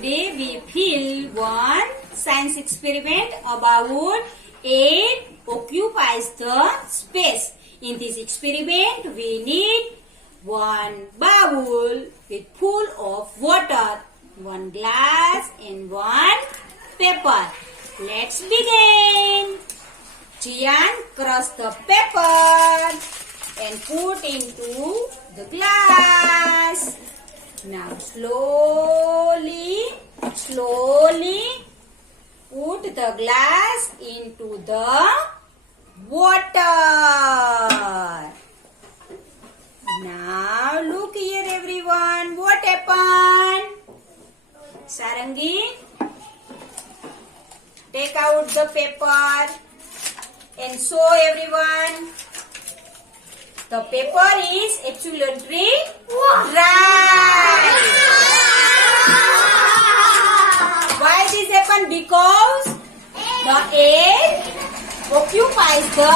Today we film one science experiment about air occupies the space. In this experiment we need one bowl with full of water, one glass and one paper. Let's begin. Jian crush the paper and put into the glass. Now slowly put the glass into the water. Now look here everyone, what happened? Sarangi, take out the paper and show everyone. The paper is absolutely dry. Why this happened? Because the air occupies the